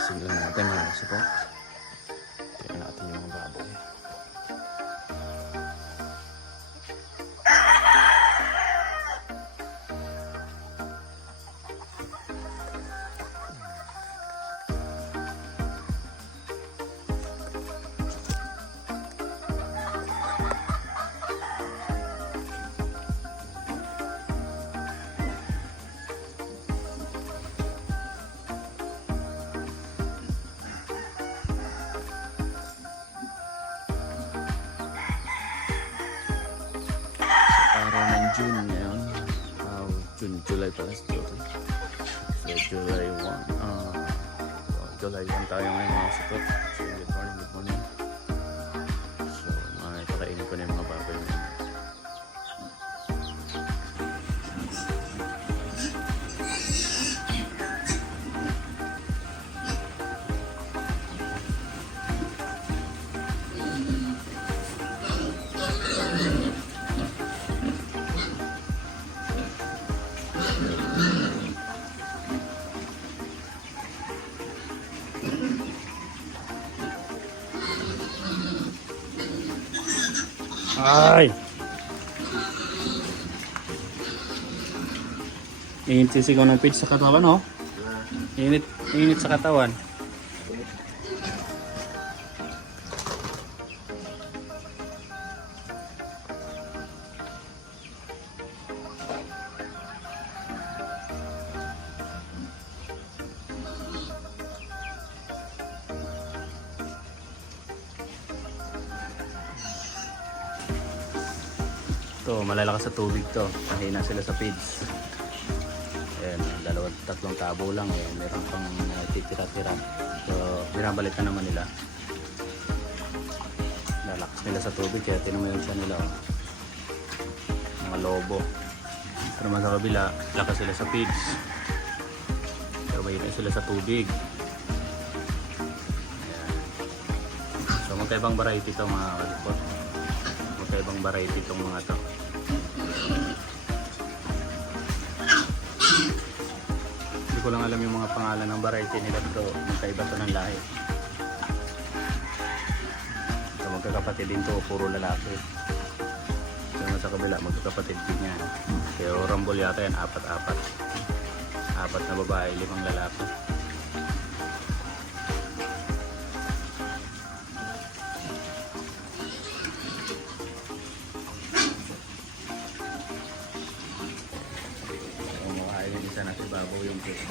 Gigising lang natin mga kasuko. Tingnan natin yung mga baboy. Araw ng June ngayon. July pala sa June. So July 1. July 1 tayo ngayon mga kasukot. So good morning, good morning. So ipakainin ko na yung mga baboy ngayon. Ay! Init sisigaw ng pitch sa katawan, oh. Init sa katawan. Ito, malalakas sa tubig to. Mahina sila sa feeds. Ayan, tatlong tabo lang. Ayan, meron pang titira-tira. So, binabalikan naman nila. Lalakas nila sa tubig. Kaya tinan mo yung siya nila. Oh. Mga lobo. Pero naman sa kabila, lakas sila sa feeds. Pero mahina sila sa tubig. Ayan. So, magkaibang variety ito mga kalipot. Magkaibang variety itong mga to. Hindi ko lang alam yung mga pangalan ng variety nila, pero magkaiba to ng lahi. So magkakapatid din to, puro lalaki. So sa kabila magkakapatid din yan. Pero Rumble yata yan, apat na babae, 5 lalaki. Isa na si babaw yung cake.